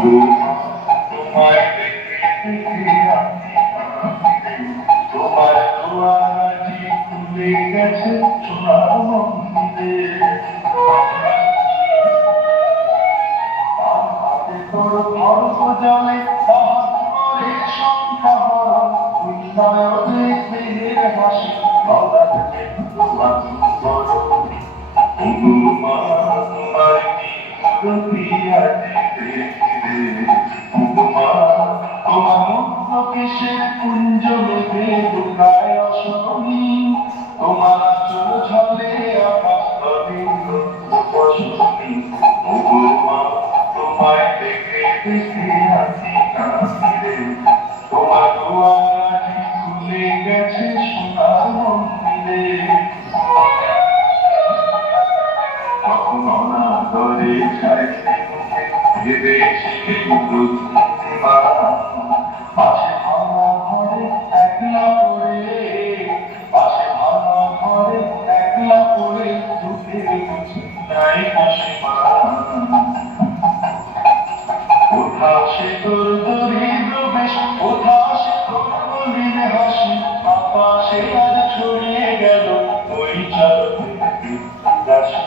তোমায় দেখে তোমার দুয়ারাটি খুলে গেছে সোনার মন্দিরে তোর ভরস জলে তাহার সংখ্যা হরণ উন্নয়নে মেয়ের হাসি গলা থেকে তোমার তোমার কি সুরতিয়া তোমার মুগ্ধ কিসের কুঞ্জ মেঘে দুর্গায় অসনী তোমার চল ঝলে আকাশ তবে বসনী তোমায় দেখে দেখে আসি কাশিরে তোমার দুয়ারাটি খুলে গেছে সোনার মন্দিরে কখনো না ধরে ছাড়ছে ভেবে সে পাশে ভাঙা ঘরে একলা পড়ে পাশে ভাঙা ঘরে একলা পড়ে ঢুকে গেছে নাই হাসি কোথা সে তোর দরিদ্র বেশ কোথা সে তোর মলিন হাসি আকাশে আজ ছড়িয়ে গেল ওই চারতে দাসী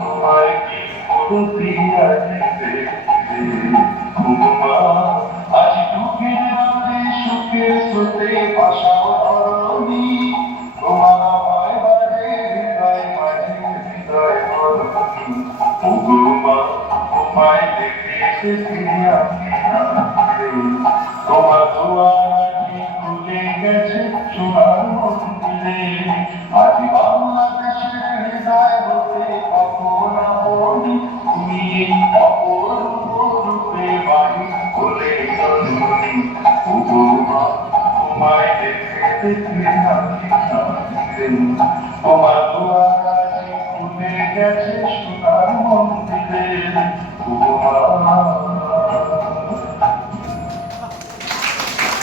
তোমায় কি দিয়া দিতে আজ দুঃখের রাতে সুখের স্রোতে ভাষাও ধরণী তোমার আমায় বাজে হৃদয় মাঝে হৃদয় ধরণী তোমায় দেখে তোমার দুয়ারাটি খুলে গেছে সোনার মন্দিরে আজ বাংলাদেশের হৃদয় হতে কখন আপনি তুমি অপরূপ রূপে বাড়ি বলে তোমায় দেখে দেখে তোমার দুয়ারাটি খুলে গেছে